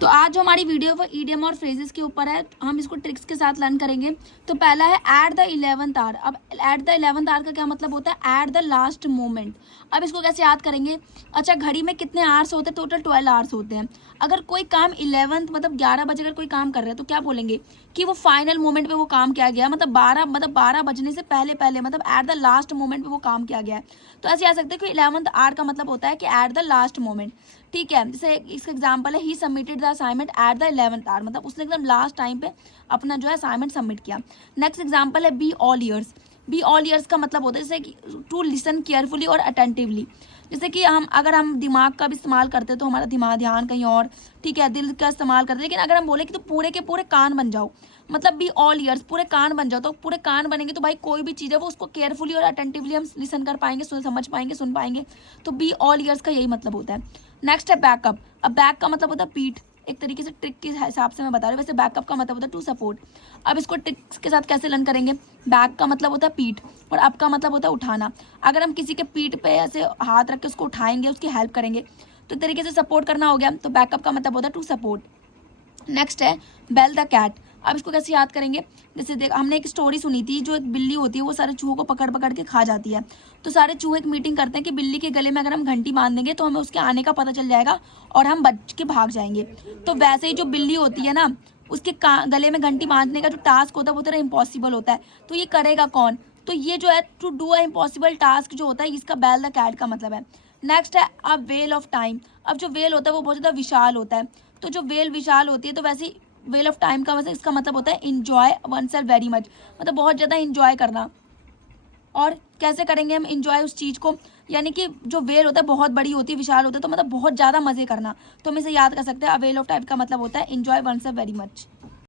तो आज जो हमारी वीडियो वो ईडियम और फ्रेजेस के ऊपर है, हम इसको ट्रिक्स के साथ लर्न करेंगे। तो पहला है एट द 11th आवर। अब एट द 11th आवर का क्या मतलब होता है? At the last moment. अब इसको कैसे याद करेंगे? अच्छा, घड़ी में कितने आवर्स होते हैं? टोटल 12 आवर्स होते हैं। अगर कोई काम 11th मतलब 11 बजे अगर कोई काम कर रहे हैं तो क्या बोलेंगे कि वो फाइनल मोमेंट पे वो काम किया गया, मतलब 12 बजने से पहले पहले, मतलब एट द लास्ट मोमेंट पे वो काम किया गया है। तो ऐसे आ सकते हैं कि 11th आवर का मतलब होता है कि एट द लास्ट मोमेंट। ठीक है, जैसे इसका एग्जांपल है, he submitted the assignment at the 11th hour, मतलब उसने एकदम लास्ट टाइम पे अपना जो है असाइनमेंट सबमिट किया। नेक्स्ट एग्जांपल है be all ears. Be all ears का मतलब होता है जैसे कि टू लिसन केयरफुली और अटेंटिवली। जैसे कि अगर हम दिमाग का भी इस्तेमाल करते हैं तो हमारा ध्यान कहीं और, ठीक है, दिल का इस्तेमाल करते हैं। लेकिन अगर हम बोले कि तो पूरे के पूरे कान बन जाओ, मतलब बी ऑल ईयर्स, पूरे कान बन जाओ, तो पूरे कान बनेंगे तो भाई कोई भी चीज़ है वो उसको केयरफुली और अटेंटिवली हम लिसन कर पाएंगे, समझ पाएंगे, सुन पाएंगे। तो बी ऑल ईयर्स का यही मतलब होता है। नेक्स्ट है बैकअप। अब बैक का मतलब होता है पीठ। एक तरीके से ट्रिक के हिसाब से मैं बता रही हूँ, वैसे बैकअप का मतलब होता है टू सपोर्ट। अब इसको ट्रिक्स के साथ कैसे लर्न करेंगे? बैक का मतलब होता है पीठ और अप का मतलब होता है उठाना। अगर हम किसी के पीठ पे ऐसे हाथ रख के उसको उठाएंगे, उसकी हेल्प करेंगे, तो एक तरीके से सपोर्ट करना हो गया। तो बैकअप का मतलब होता है टू सपोर्ट। नेक्स्ट है बेल द कैट। अब इसको कैसे याद करेंगे? जैसे देख, हमने एक स्टोरी सुनी थी, जो एक बिल्ली होती है वो सारे चूहों को पकड़ पकड़ के खा जाती है। तो सारे चूहे एक मीटिंग करते हैं कि बिल्ली के गले में अगर हम घंटी बांध देंगे तो हमें उसके आने का पता चल जाएगा और हम बच के भाग जाएंगे। तो वैसे ही जो बिल्ली होती है ना, उसके गले में घंटी बांधने का जो टास्क होता है वो थोड़ा इम्पॉसिबल होता है। तो ये करेगा कौन? तो ये जो है to do a impossible task जो होता है, इसका बेल द कैट का मतलब है। नेक्स्ट है अ वेल ऑफ टाइम। अब जो वेल होता है वो बहुत ज़्यादा विशाल होता है। तो जो वेल विशाल होती है, तो वैसे वेल ऑफ टाइम का मतलब इसका मतलब होता है enjoy one self very much, मतलब बहुत ज़्यादा इंजॉय करना। और कैसे करेंगे हम इंजॉय उस चीज़ को? यानी कि जो वेल होता है बहुत बड़ी होती है, विशाल होता है, तो मतलब बहुत ज़्यादा मज़े करना। तो हम इसे याद कर सकते हैं, वेल ऑफ टाइम का मतलब होता है enjoy one self very much.